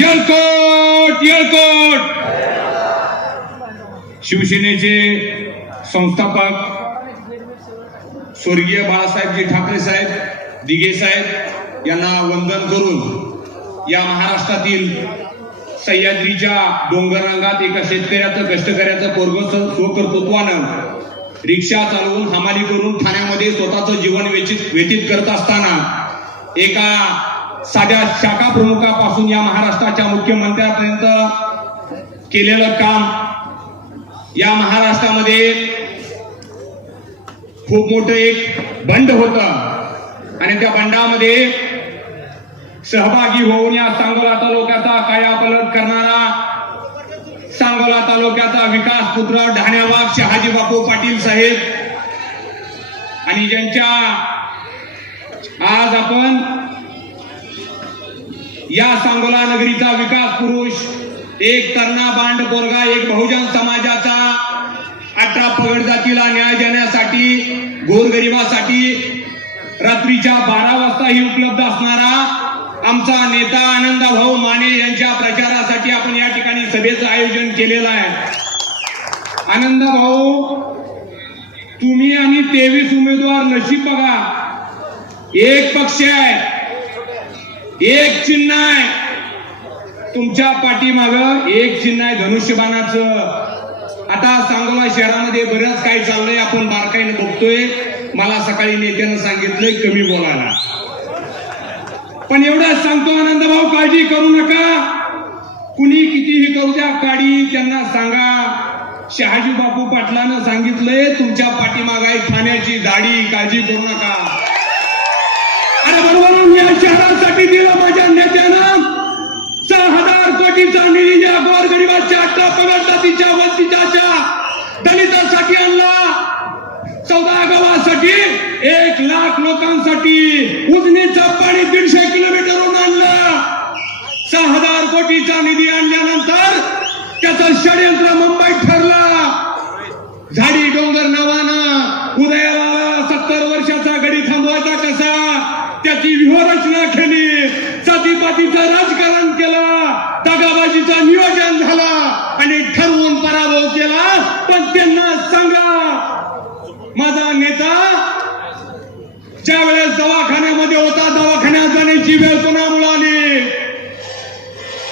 यळकोट यळकोट. शिवसेनेचे संस्थापक स्वर्गीय बाळासाहेबजी ठाकरे साहेब दिघे साहेब यांना वंदन करून या महाराष्ट्रातील सह्याद्रीच्या डोंगररांगात एका शेतकऱ्याचं कष्टकऱ्याचं पोरग स्वकर्तृत्वानं रिक्षा चालवून हमाली करून ठाण्यामध्ये स्वतःचं जीवन व्यतीत व्यतीत करत असताना एका साध्या शाखा प्रमुखापासून या महाराष्ट्राच्या मुख्यमंत्र्यापर्यंत केलेलं काम या महाराष्ट्रामध्ये खूप मोठं एक बंड होत. आणि त्या बंडामध्ये सहभागी होऊन या सांगोला तालुक्याचा कायापलट करणारा सांगोला तालुक्याचा विकास पुत्र ढाण्याबाग शहाजी बापू पाटील साहेब. आणि ज्यांच्या आज आपण या सांगोला नगरीचा विकास पुरुष एक तरणा बांड पोरगा एक बहुजन समाजाचा अठरा पगड जातीला न्याय देण्यासाठी गोरगरिबासाठी रात्रीच्या बारा वाजताही उपलब्ध असणारा आमचा नेता आनंदभाऊ माने यांच्या प्रचारासाठी आपण या ठिकाणी सभेचं आयोजन केलेलं आहे. आनंदभाऊ तुम्ही आणि तेवीस उमेदवार नशीब बघा. एक पक्ष आहे. एक चिन्ह आहे. तुमच्या पाठीमाग एक चिन्ह आहे धनुष्यबाणाचं. आता सांगोला शहरामध्ये बरंच काही चाललंय आपण बारकाईने बघतोय. मला सकाळी नेत्यानं सांगितलंय कमी बोलायला. पण एवढं सांगतो आनंद भाऊ काळजी करू नका. कुणी कितीही करू द्या काळी त्यांना सांगा. शहाजी बापू पाटलानं सांगितलंय तुमच्या पाठीमाग आहे ठाण्याची दाढी काळजी करू नका. अरे बरोबर विकासासाठी शहरासाठी दिलं माझ्या नेत्यानं. सहा हजार कोटीचा निधी या गोरगरिबाच्या अठरा पगार जातीच्या वस्तीच्या दलितांसाठी आणला. चौदा गावासाठी एक लाख लोकांसाठी उजनीचं पाणी दीडशे किलोमीटरहून आणलं. सहा हजार कोटीचा निधी आणल्यानंतर त्याचं षडयंत्र मुंबईत ठरलं. झाडी डोंगर नावानं उदयाला सत्तर वर्षाचा गडी थांबवायचा कसा? त्याची व्यूहरचना जातीपातीचं राजकारण केलं दगाबाजीचं नियोजन झाला आणि ठरवून पराभव केला पण त्यांना सांगा माझा नेता ज्या वेळेस दवाखान्यामध्ये होता दवाखान्यात जाण्याची वेळ कोणामुळे आली?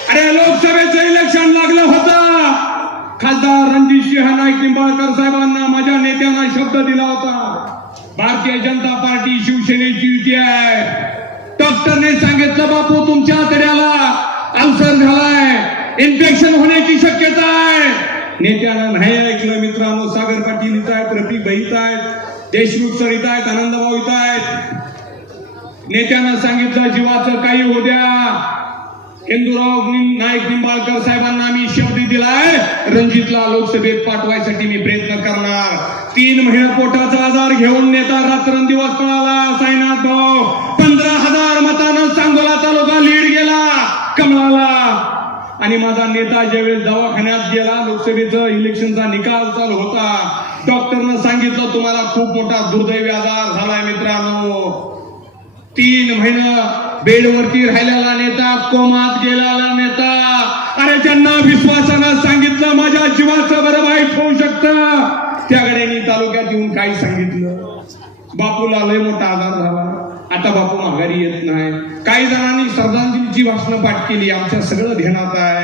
अरे लोकसभेचं इलेक्शन लागलं होतं. खासदार रणजित सिंह नाईक निंबाळकर साहेबांना माझ्या नेत्यांना शब्द दिला होता. भारतीय जनता पार्टी शिवसेनेची युती आहे. डॉक्टरने सांगितलं बापू तुमचं इलेक्शन होण्याची शक्यता आहे. नेत्याला नाही ऐकलं मित्रांनो सागर पाटील इथं आहेत रफिक भाई इथं आहेत देशमुख सर इथं आहेत आनंदभाऊ इथं आहेत. नेत्यानं सांगितलं जीवाचं काही होऊ द्या. हिंदूराव नाईक निंबाळकर साहेबांना मी शब्द दिलाय. रणजितला लोकसभेत पाठवायसाठी मी प्रयत्न करणार. तीन महिने पोटाचा आजार घेऊन नेता रात्रंदिवस पळाला साईनाथ भाऊ. पंधरा हजार मतानं सांगोला तालुका लीड गेला. आणि माझा नेता ज्यावेळेस दवाखान्यात गेला लोकसभेचं इलेक्शनचा निकाल चालू होता डॉक्टरनं सांगितलं तुम्हाला खूप मोठा दुर्दैवी आजार झालाय मित्रांनो. तीन महिने बेडवरती राहिलेला नेता कोमात गेलेला नेता अरे ज्यांना विश्वासानं सांगितलं माझ्या जीवाचं बरं वाईट होऊ शकतं. त्याकडे तालुक्यात येऊन काय सांगितलं. बापूला लय मोठा आजार झाला. आता बापू माघारी येत नाही. काही जणांनी श्रद्धांजलीची भाषणं पाठ केली. आमच्या सगळं ध्यानात आहे.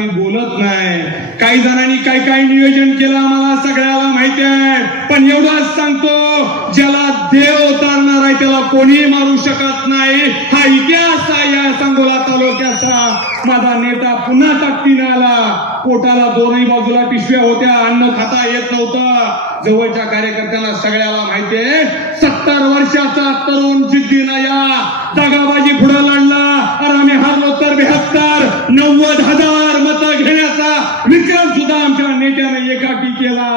आम्ही बोलत नाही. काही जणांनी काय काय नियोजन केलं आम्हाला सगळ्याला माहिती आहे. पण एवढंच सांगतो ज्याला देव उतारणार आहे त्याला कोणी मारू शकत नाही. हा इतिहास आहे या सांगोला तालुक्याचा. माझा नेता पुन्हा ताकदीने आला. पोटाला दोनही बाजूला पिशव्या होत्या अन्न खाता येत नव्हतं. जवळच्या कार्यकर्त्यांना सगळ्याला माहितीये सत्तर वर्षाचा तरुण जिद्दीनं या दगाबाजी पुढे लढला. आणि आम्ही हारलो तर बेहत्तर नव्वद हजार मत घेण्याचा विक्रम सुद्धा आमच्या नेत्याने एकाकी केला.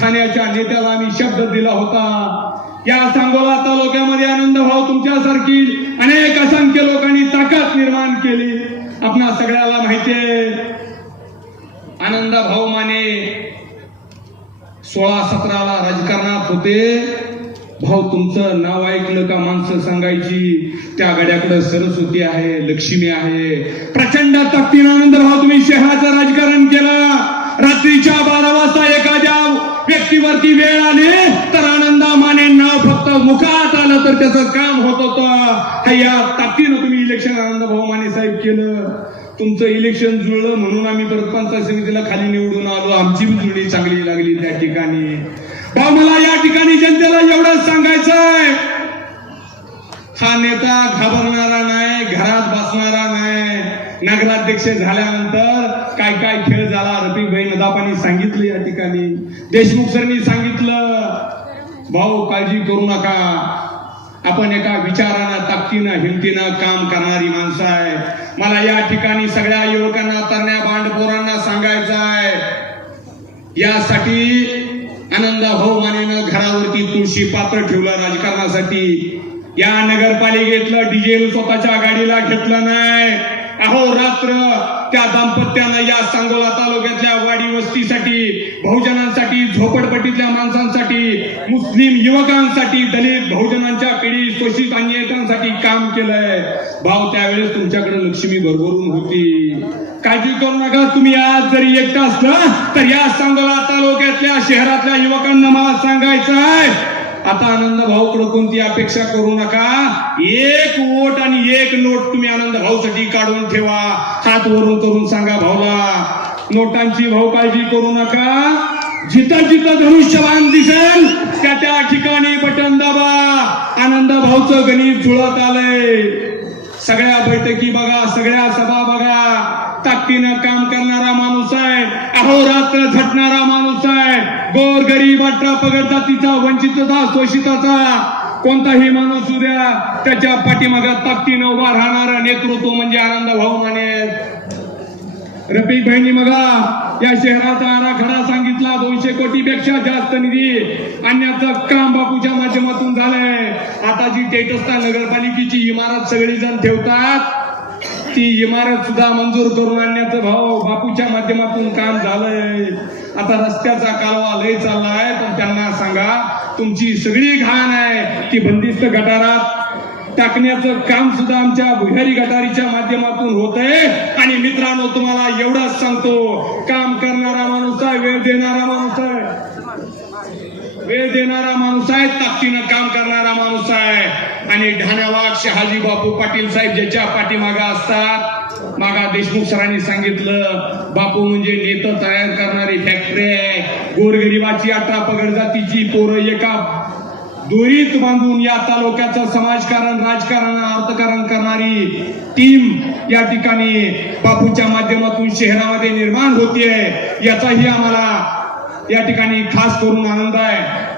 ठाण्याच्या नेत्याला आम्ही शब्द दिला होता. या सांगोला तालुक्यामध्ये आनंद भाऊ तुमच्यासारखी अनेक असंख्य लोकांनी ताकद निर्माण केली. आपणा सगळ्याला माहितीये आनंद भाऊ माने सोळा सतराला राजकारणात होते. भाऊ तुमचं नाव ऐकलं का माणसं सांगायची? त्या गड्याकडं सरस्वती आहे लक्ष्मी आहे. प्रचंड ताकदीनं आनंद भाऊ तुम्ही शहराचं राजकारण केलं. रात्रीच्या बारा वाजता एखाद्या व्यक्तीवरती वेळ आली तर आनंदा माने नाव फक्त मुखात आलं तर त्याचं काम होत होतं. या ताकदीनं तुम्ही इलेक्शन आनंद भाऊ माने साहेब केलं. तुमचं इलेक्शन जुळलं म्हणून आम्ही परत पंचायत समितीला खाली निवडून आलो. आमची जुळणी चांगली लागली त्या ठिकाणी. भाऊ मला या ठिकाणी जनतेला एवढंच सांगायचंय. हा नेता घाबरणारा नाही घरात बसणारा नाही. नगराध्यक्ष झाल्यानंतर काय काय खेळ झाला रफिकभाई नदापानी सांगितलं या ठिकाणी. देशमुख सरनी सांगितलं भाऊ काळजी करू नका. आपण एका विचारानं ताकदीनं हिमतीनं काम करणारी माणसं आहे. मला या ठिकाणी सगळ्या युवकांना तरण्या बांडपोरांना सांगायचं आहे यासाठी आनंद भाऊ मानेनं घरावरती तुळशी पात्र ठेवलं राजकारणासाठी. या नगरपालिकेतलं डिझेल स्वतःच्या गाडीला घेतलं नाही. अहो रात्र त्या दाम्पत्यानं या सांगोला तालुक्यातल्या वाडी वस्तीसाठी बहुजनांसाठी झोपडपट्टीतल्या माणसांसाठी मुस्लिम युवकांसाठी दलित बहुजनांच्या पिढी शोषित अन्यायकांसाठी काम केलंय. भाऊ त्यावेळेस तुमच्याकडे लक्ष्मी भरभरून होती. काळजी करू नका. तुम्ही आज जरी एकटा असलं तर या सांगोला तालुक्यातल्या शहरातल्या युवकांना मला सांगायचं आहे. आता आनंद भाऊकडे कोणती अपेक्षा करू नका. एक वोट आणि एक नोट तुम्ही आनंद भाऊसाठी काढून ठेवा. हात वरून करून सांगा भाऊला. नोटांची भाऊ काळजी करू नका. जिथं जिथं धनुष्यबाण दिसेल त्या त्या ठिकाणी बटन दाबा. आनंद भाऊचं गणित जुळत आलंय. सगळ्या बैठकी बघा सगळ्या सभा बघा. ताकदीनं काम करणारा माणूस आहे. अहोरात्र झटणारा माणूस आहे. गोर गरीब अठरा पगड जातीचा वंचितचा शोषिताचा कोणताही माणूस उद्या त्याच्या पाठीमागा ताकदीनं उभा राहणारा नेतृत्व म्हणजे आनंद भाऊ माने. रफी बहिणी मगा या शहराचा आराखडा सांगितला. दोनशे कोटी पेक्षा जास्त निधी आणण्याचं काम बापूच्या माध्यमातून झालंय. आता जी टेटस्ता नगरपालिकेची इमारत सगळी जण ठेवतात ती इमारत सुद्धा मंजूर करून आणण्याचं भाऊ बापूच्या माध्यमातून काम झालंय. आता रस्त्याचा कालवा लय चाललाय पण त्यांना सांगा तुमची सगळी घाण आहे. ती बंदिस्त गटारात टाकण्याचं काम सुद्धा आमच्या भुयारी गटारीच्या माध्यमातून होत आहे आणि मित्रांनो तुम्हाला एवढंच सांगतो काम करणारा माणूस आहे वेळ देणारा माणूस आहे. वेळ देणारा माणूस आहे ताकदीनं काम करणारा माणूस आहे. आणि ढाण्यावाग शहाजी बापू पाटील साहेब ज्याच्या पाठीमागा असतात मागा देशमुख सरांनी सांगितलं बापू म्हणजे नेतं तयार करणारी फॅक्टरी आहे. गोरगरिबाची अठरा पगड जातीची पोरं एका दोरीत बांधून या तालुक्याचं समाजकारण राजकारण अर्थकारण करणारी टीम या ठिकाणी बापूच्या माध्यमातून शहरामध्ये निर्माण होतीये. याचाही आम्हाला या ठिकाणी खास करून आनंद आहे.